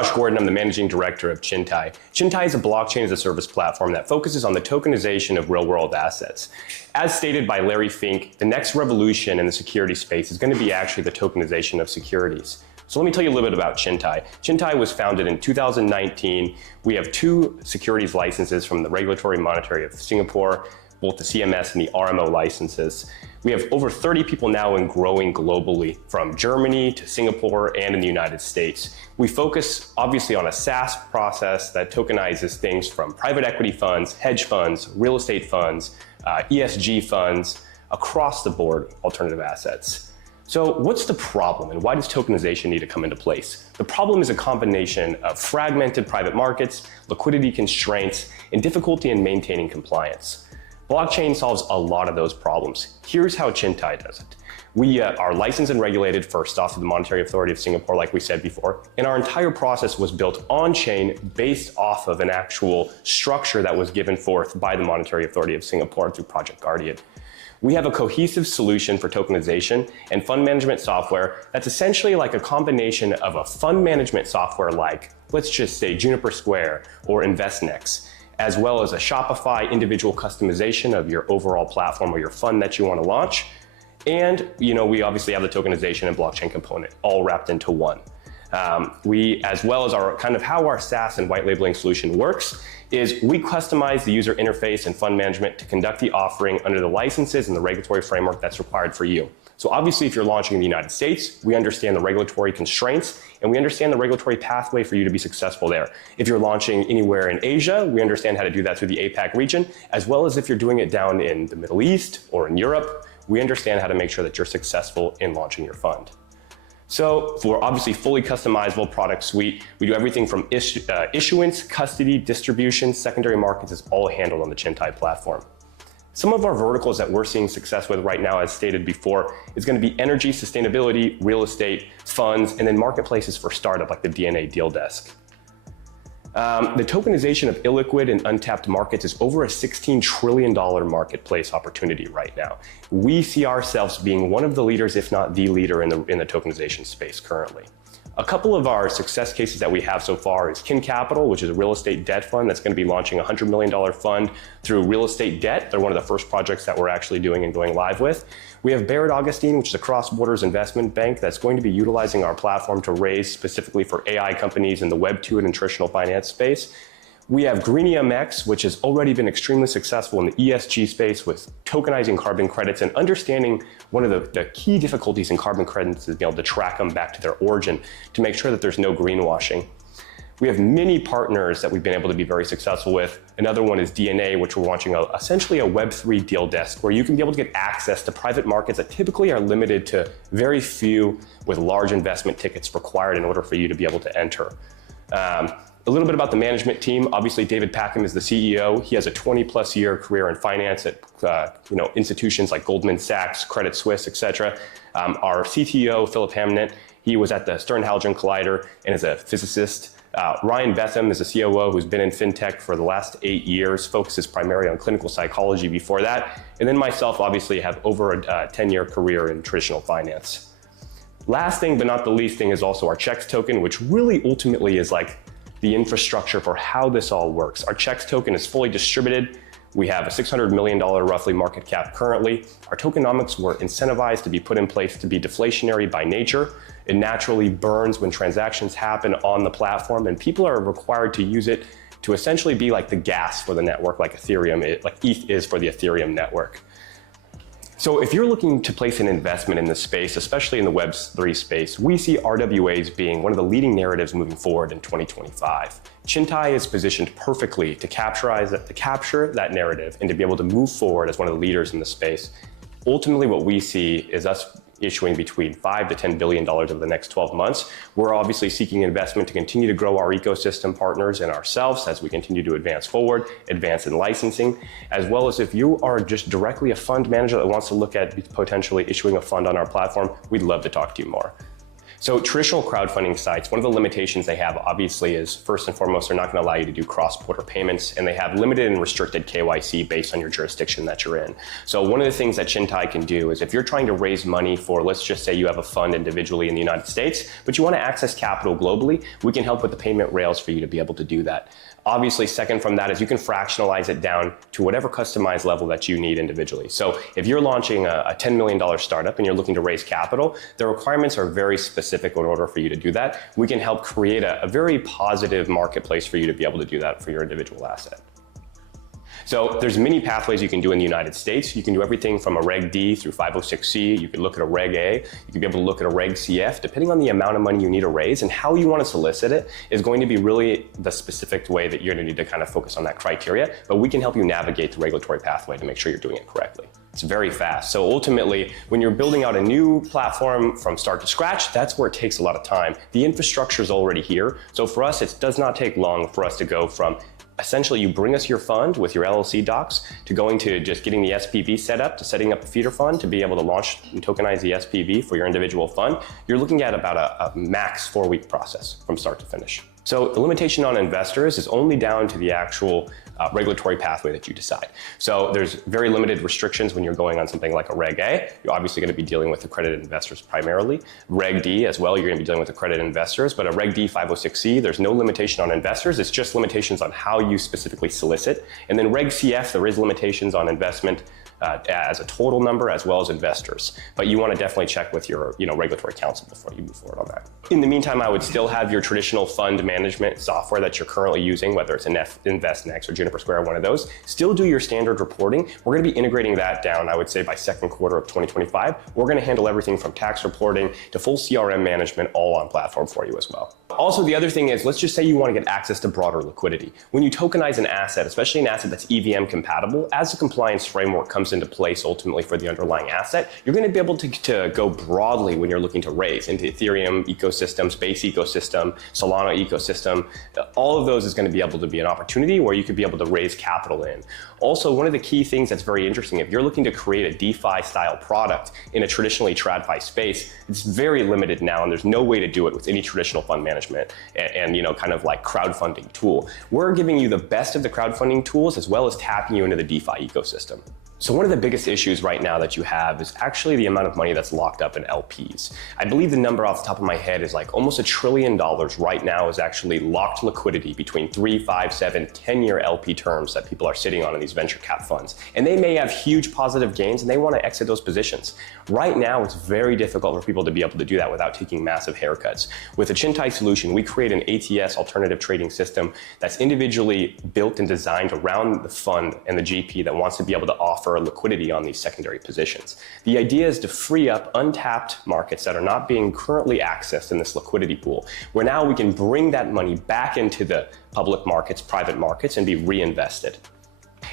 Josh Gordon. I'm the managing director of Chintai. Chintai is a blockchain as a service platform that focuses on the tokenization of real-world assets. As stated by Larry Fink, the next revolution in the security space is going to be actually the tokenization of securities. So let me tell you a little bit about Chintai. Chintai was founded in 2019. We have 2 securities licenses from the Regulatory Monetary of Singapore, both the CMS and the RMO licenses. We have over 30 people now and growing globally, from Germany to Singapore and in the United States. We focus obviously on a SaaS process that tokenizes things from private equity funds, hedge funds, real estate funds, ESG funds, across the board alternative assets. So what's the problem and why does tokenization need to come into place? The problem is a combination of fragmented private markets, liquidity constraints, and difficulty in maintaining compliance. Blockchain solves a lot of those problems. Here's how Chintai does it. We are licensed and regulated first off of the Monetary Authority of Singapore, like we said before, and our entire process was built on-chain based off of an actual structure that was given forth by the Monetary Authority of Singapore through Project Guardian. We have a cohesive solution for tokenization and fund management software that's essentially like a combination of a fund management software like, let's just say, Juniper Square or InvestNex, as well as a Shopify individual customization of your overall platform or your fund that you want to launch. And we obviously have the tokenization and blockchain component all wrapped into one. We, as well as our kind of how our SaaS and white labeling solution works, is we customize the user interface and fund management to conduct the offering under the licenses and the regulatory framework that's required for you. So obviously, if you're launching in the United States, we understand the regulatory constraints and we understand the regulatory pathway for you to be successful there. If you're launching anywhere in Asia, we understand how to do that through the APAC region, as well as if you're doing it down in the Middle East or in Europe, we understand how to make sure that you're successful in launching your fund. So for obviously fully customizable product suite, we do everything from issuance, custody, distribution, secondary markets is all handled on the Chintai platform. Some of our verticals that we're seeing success with right now, as stated before, is going to be energy, sustainability, real estate, funds, and then marketplaces for startup like the DNA Deal Desk. The tokenization of illiquid and untapped markets is over a $16 trillion marketplace opportunity right now. We see ourselves being one of the leaders, if not the leader in the tokenization space currently. A couple of our success cases that we have so far is Kin Capital, which is a real estate debt fund that's going to be launching a $100 million fund through real estate debt. They're one of the first projects that we're actually doing and going live with. We have Barrett Augustine, which is a cross-borders investment bank that's going to be utilizing our platform to raise specifically for AI companies in the Web2 and nutritional finance space. We have GreenEMX, which has already been extremely successful in the ESG space with tokenizing carbon credits and understanding one of the key difficulties in carbon credits is being able to track them back to their origin to make sure that there's no greenwashing. We have many partners that we've been able to be very successful with. Another one is DNA, which we're launching essentially a Web3 deal desk where you can be able to get access to private markets that typically are limited to very few with large investment tickets required in order for you to be able to enter. A little bit about the management team. Obviously, David Packham is the CEO. He has a 20+ year career in finance at institutions like Goldman Sachs, Credit Suisse, etc. Our CTO, Philip Hamnett, he was at the Stern-Haljan Collider and is a physicist. Ryan Betham is a COO who's been in fintech for the last 8 years, focuses primarily on clinical psychology before that. And then myself, obviously, have over a 10-year career in traditional finance. Last thing, but not the least thing, is also our CHEX token, which really ultimately is like the infrastructure for how this all works. Our CHEX token is fully distributed. We have a $600 million roughly market cap currently. Our tokenomics were incentivized to be put in place to be deflationary by nature. It naturally burns when transactions happen on the platform, and people are required to use it to essentially be like the gas for the network, like Ethereum, like ETH is for the Ethereum network. So if you're looking to place an investment in this space, especially in the Web3 space, we see RWAs being one of the leading narratives moving forward in 2025. Chintai is positioned perfectly to capture that narrative and to be able to move forward as one of the leaders in the space. Ultimately, what we see is us issuing between $5 to $10 billion over the next 12 months. We're obviously seeking investment to continue to grow our ecosystem partners and ourselves as we continue to advance forward, advance in licensing, as well as if you are just directly a fund manager that wants to look at potentially issuing a fund on our platform, we'd love to talk to you more. So traditional crowdfunding sites, one of the limitations they have obviously is, first and foremost, they're not going to allow you to do cross-border payments, and they have limited and restricted KYC based on your jurisdiction that you're in. So one of the things that Chintai can do is if you're trying to raise money for, let's just say you have a fund individually in the United States, but you want to access capital globally, we can help with the payment rails for you to be able to do that. Obviously, second from that is you can fractionalize it down to whatever customized level that you need individually. So if you're launching a $10 million startup and you're looking to raise capital, the requirements are very specific in order for you to do that. We can help create a very positive marketplace for you to be able to do that for your individual asset. So there's many pathways you can do in the United States. You can do everything from a Reg D through 506C. You can look at a Reg A. You can be able to look at a Reg CF. Depending on the amount of money you need to raise and how you want to solicit it is going to be really the specific way that you're going to need to kind of focus on that criteria. But we can help you navigate the regulatory pathway to make sure you're doing it correctly. It's very fast. So ultimately, when you're building out a new platform from start to scratch, that's where it takes a lot of time. The infrastructure is already here. So for us, it does not take long for us to go from essentially, you bring us your fund with your LLC docs to going to just getting the SPV set up, to setting up a feeder fund to be able to launch and tokenize the SPV for your individual fund. You're looking at about a max 4-week process from start to finish. So the limitation on investors is only down to the actual regulatory pathway that you decide. So there's very limited restrictions when you're going on something like a Reg A. You're obviously going to be dealing with accredited investors primarily. Reg D as well, you're going to be dealing with accredited investors, but a Reg D 506C, there's no limitation on investors. It's just limitations on how you specifically solicit. And then Reg CF, there is limitations on investment as a total number as well as investors. But you want to definitely check with your regulatory counsel before you move forward on that. In the meantime, I would still have your traditional fund management software that you're currently using, whether it's InvestNext or Juniper Square, one of those. Still do your standard reporting. We're going to be integrating that down, I would say, by second quarter of 2025. We're going to handle everything from tax reporting to full CRM management all on platform for you as well. Also, the other thing is, let's just say you want to get access to broader liquidity. When you tokenize an asset, especially an asset that's EVM compatible, as the compliance framework comes into place ultimately for the underlying asset, you're going to be able to go broadly when you're looking to raise into Ethereum ecosystem, Space ecosystem, Solana ecosystem. All of those is going to be able to be an opportunity where you could be able to raise capital in. Also, one of the key things that's very interesting, if you're looking to create a DeFi style product in a traditionally TradFi space, it's very limited now, and there's no way to do it with any traditional fund management and kind of like crowdfunding tool. We're giving you the best of the crowdfunding tools as well as tapping you into the DeFi ecosystem. So one of the biggest issues right now that you have is actually the amount of money that's locked up in LPs. I believe the number off the top of my head is like almost $1 trillion right now is actually locked liquidity between 3, 5, 7, 10-year LP terms that people are sitting on in these venture cap funds. And they may have huge positive gains and they want to exit those positions. Right now, it's very difficult for people to be able to do that without taking massive haircuts. With a Chintai solution, we create an ATS alternative trading system that's individually built and designed around the fund and the GP that wants to be able to offer liquidity on these secondary positions. The idea is to free up untapped markets that are not being currently accessed in this liquidity pool, where now we can bring that money back into the public markets, private markets, and be reinvested.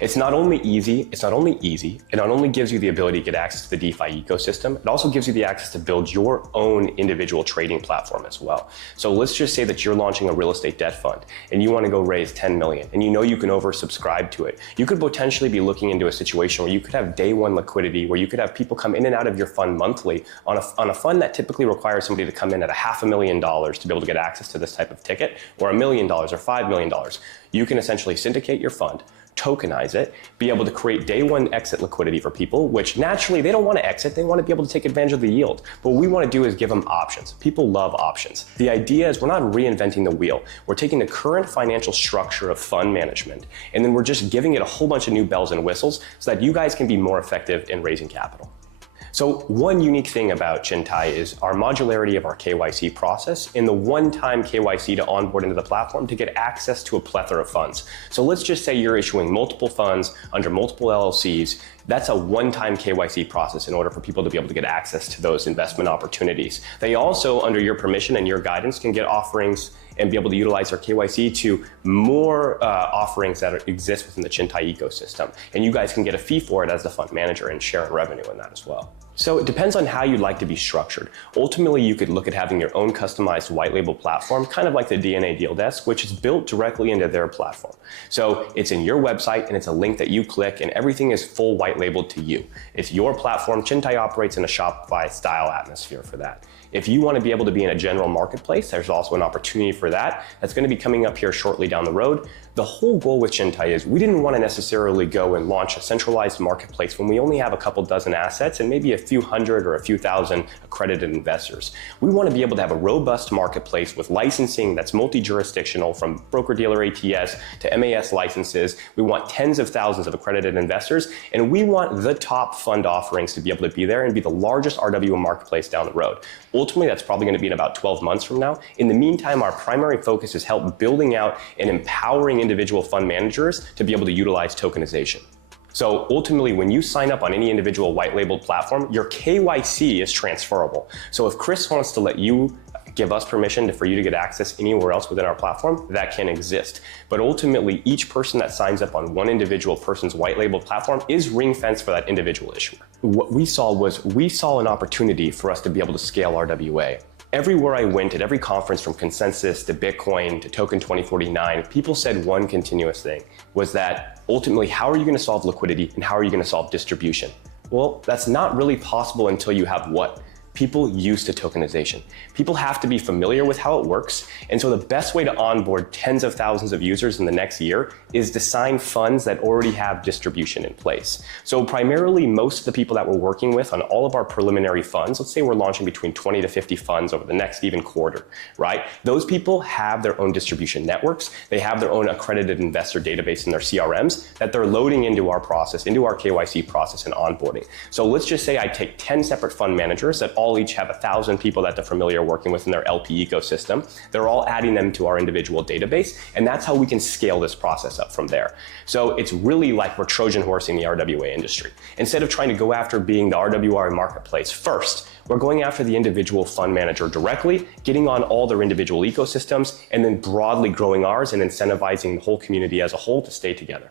It's not only easy, it not only gives you the ability to get access to the DeFi ecosystem, it also gives you the access to build your own individual trading platform as well. So let's just say that you're launching a real estate debt fund and you want to go raise 10 million and you know you can oversubscribe to it. You could potentially be looking into a situation where you could have day one liquidity, where you could have people come in and out of your fund monthly on a fund that typically requires somebody to come in at $500,000 to be able to get access to this type of ticket, or $1 million or $5 million. You can essentially syndicate your fund, tokenize it, be able to create day one exit liquidity for people, which naturally they don't want to exit, they want to be able to take advantage of the yield. But what we want to do is give them options. People love options. The idea is we're not reinventing the wheel. We're taking the current financial structure of fund management, and then we're just giving it a whole bunch of new bells and whistles so that you guys can be more effective in raising capital. So one unique thing about Chintai is our modularity of our KYC process and the one-time KYC to onboard into the platform to get access to a plethora of funds. So let's just say you're issuing multiple funds under multiple LLCs. That's a one-time KYC process in order for people to be able to get access to those investment opportunities. They also, under your permission and your guidance, can get offerings and be able to utilize our KYC to more offerings that exist within the Chintai ecosystem. And you guys can get a fee for it as the fund manager and share in revenue in that as well. So it depends on how you'd like to be structured. Ultimately, you could look at having your own customized white label platform, kind of like the DNA Deal Desk, which is built directly into their platform. So it's in your website and it's a link that you click and everything is full white labeled to you. It's your platform. Chintai operates in a Shopify style atmosphere for that. If you want to be able to be in a general marketplace, there's also an opportunity for that. That's going to be coming up here shortly down the road. The whole goal with Chintai is we didn't want to necessarily go and launch a centralized marketplace when we only have a couple dozen assets and maybe a few hundred or a few thousand accredited investors. We want to be able to have a robust marketplace with licensing that's multi-jurisdictional, from broker-dealer ATS to MAS licenses. We want tens of thousands of accredited investors, and we want the top fund offerings to be able to be there and be the largest RWA marketplace down the road. Ultimately, that's probably going to be in about 12 months from now. In the meantime, our primary focus is help building out and empowering individual fund managers to be able to utilize tokenization. So ultimately, when you sign up on any individual white labeled platform, your KYC is transferable. So if Chris wants to let you give us permission for you to get access anywhere else within our platform, that can exist. But ultimately, each person that signs up on one individual person's white label platform is ring fenced for that individual issuer. What we saw was, we saw an opportunity for us to be able to scale RWA. Everywhere I went, at every conference from Consensus to Bitcoin to Token 2049, people said one continuous thing, was that ultimately, how are you going to solve liquidity and how are you going to solve distribution? Well, that's not really possible until you have what? People used to tokenization. People have to be familiar with how it works. And so the best way to onboard tens of thousands of users in the next year is to sign funds that already have distribution in place. So primarily, most of the people that we're working with on all of our preliminary funds, let's say we're launching between 20 to 50 funds over the next even quarter, right? Those people have their own distribution networks. They have their own accredited investor database in their CRMs that they're loading into our process, into our KYC process and onboarding. So let's just say I take 10 separate fund managers that all each have 1,000 people that they're familiar working with in their LP ecosystem. They're all adding them to our individual database, and that's how we can scale this process up from there. So it's really like we're Trojan horsing the RWA industry. Instead of trying to go after being the RWA marketplace first, we're going after the individual fund manager directly, getting on all their individual ecosystems, and then broadly growing ours and incentivizing the whole community as a whole to stay together.